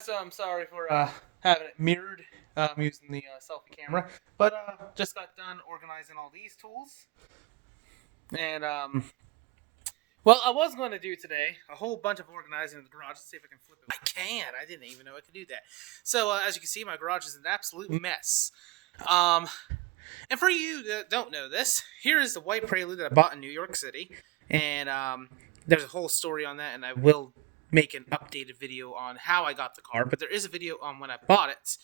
So I'm sorry for having it mirrored using the selfie camera, but just got done organizing all these tools, and well, I was going to do today a whole bunch of organizing in the garage. Let's see if I can flip it. I can. I didn't even know I could do that. So as you can see, my garage is an absolute mess. Um, and for you that don't know this, here is the white Prelude that I bought in New York City, and there's a whole story on that, and I will make an updated video on how I got the car. But there is a video on when I bought it.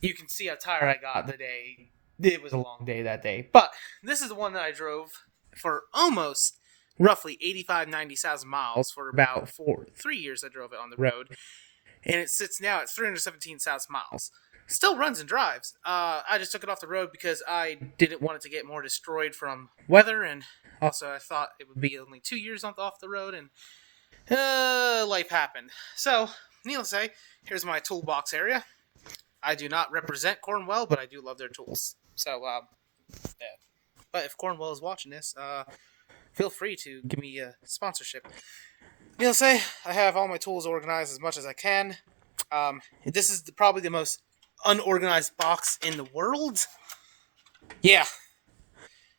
You can see how tired I got the day. It was a long day that day. But this is the one that I drove for almost roughly 85, 90,000 miles for about 3 years I drove it on the road. And it sits now at 317,000 miles. Still runs and drives. I just took it off the road because I didn't want it to get more destroyed from weather. And also I thought it would be only 2 years off the road. And life happened. So, needless to say, here's my toolbox area. I do not represent Cornwell, but I do love their tools. So, yeah. But if Cornwell is watching this, feel free to give me a sponsorship. Needless to say, I have all my tools organized as much as I can. This is probably the most unorganized box in the world. Yeah.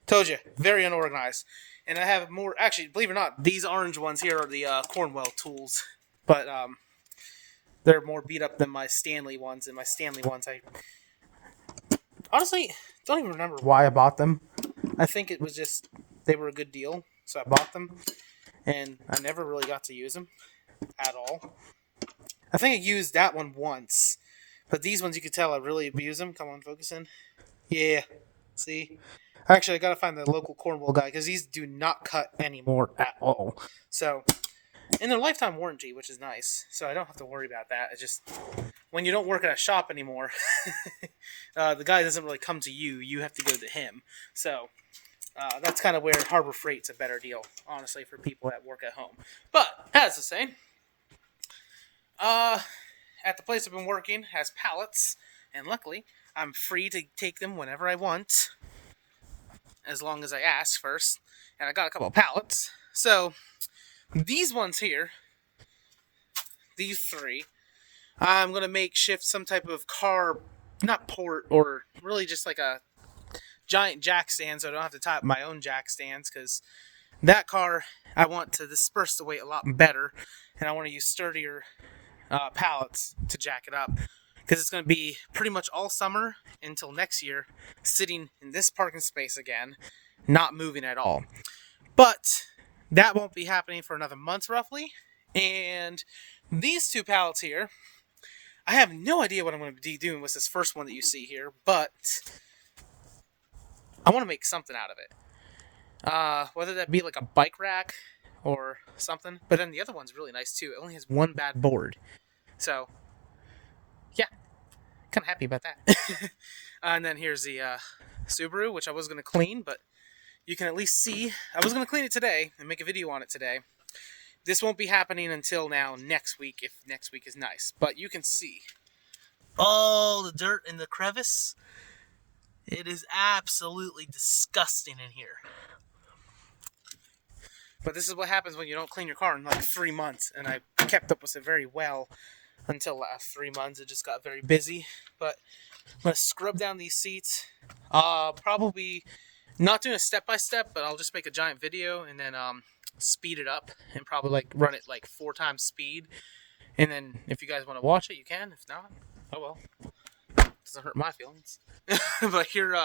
Told you, very unorganized. And I have more, actually, believe it or not, these orange ones here are the Cornwell tools. But, they're more beat up than my Stanley ones, and my Stanley ones, I honestly don't even remember why I bought them. I think it was just, they were a good deal, so I bought them, and I never really got to use them at all. I think I used that one once, but these ones you could tell I really abuse them. Come on, focus in. Yeah, see? Actually, I gotta find the local Cornwall guy, because these do not cut anymore at all. So, and they're lifetime warranty, which is nice, so I don't have to worry about that. It's just, when you don't work at a shop anymore, the guy doesn't really come to you. You have to go to him. So that's kind of where Harbor Freight's a better deal, honestly, for people that work at home. But, as I say, at the place I've been working has pallets, and luckily, I'm free to take them whenever I want, as long as I ask first. And I got a couple of pallets. So, these ones here, these three, I'm going to make shift some type of car, not port, or really just like a giant jack stand, so I don't have to tie up my own jack stands, because that car, I want to disperse the weight a lot better, and I want to use sturdier pallets to jack it up, because it's going to be pretty much all summer until next year, sitting in this parking space again, not moving at all. But that won't be happening for another month, roughly, and these two pallets here, I have no idea what I'm going to be doing with this first one that you see here, but I want to make something out of it. Whether that be like a bike rack or something. But then the other one's really nice too. It only has one bad board. So, yeah, kind of happy about that. And then here's the Subaru, which I was going to clean, but you can at least see. I was going to clean it today and make a video on it today. This won't be happening until now next week, if next week is nice. But you can see all the dirt in the crevice. It is absolutely disgusting in here. But this is what happens when you don't clean your car in like 3 months. And I kept up with it very well until last 3 months. It just got very busy. But I'm going to scrub down these seats. Probably not doing a step-by-step, but I'll just make a giant video and then speed it up and probably like run it like 4 times speed. And then if you guys want to watch it, you can. If not, oh well. Doesn't hurt my feelings. But here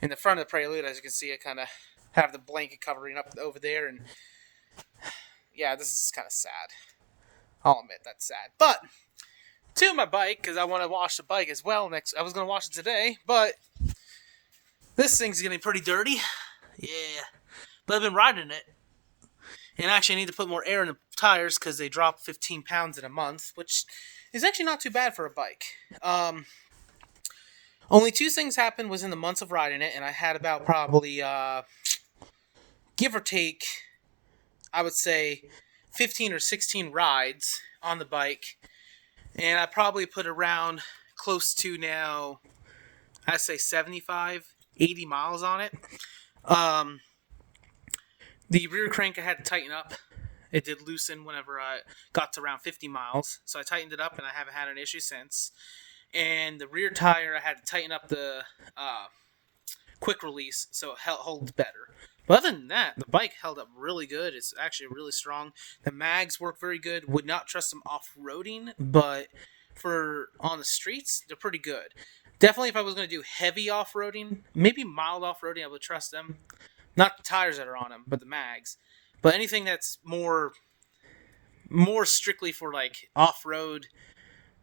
in the front of the Prelude, as you can see, I kind of have the blanket covering up over there. And yeah, this is kind of sad. I'll admit that's sad. But to my bike, because I want to wash the bike as well. I was going to wash it today, but this thing's getting pretty dirty. Yeah. But I've been riding it. And actually, I need to put more air in the tires because they drop 15 pounds in a month, which is actually not too bad for a bike. Only 2 things happened was in the months of riding it, and I had about probably, give or take, I would say 15 or 16 rides on the bike, and I probably put around close to now, I'd say 75, 80 miles on it. The rear crank I had to tighten up. It did loosen whenever I got to around 50 miles, so I tightened it up, and I haven't had an issue since. And the rear tire, I had to tighten up the quick release so it holds better. But other than that, the bike held up really good. It's actually really strong. The mags work very good. Would not trust them off-roading, but for on the streets, they're pretty good. Definitely if I was going to do heavy off-roading, maybe mild off-roading, I would trust them. Not the tires that are on them, but the mags. But anything that's more strictly for like off-road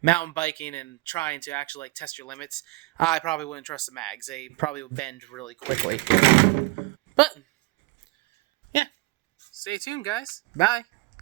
mountain biking and trying to actually like test your limits, I probably wouldn't trust the mags. They probably would bend really quickly. But yeah, stay tuned, guys. Bye.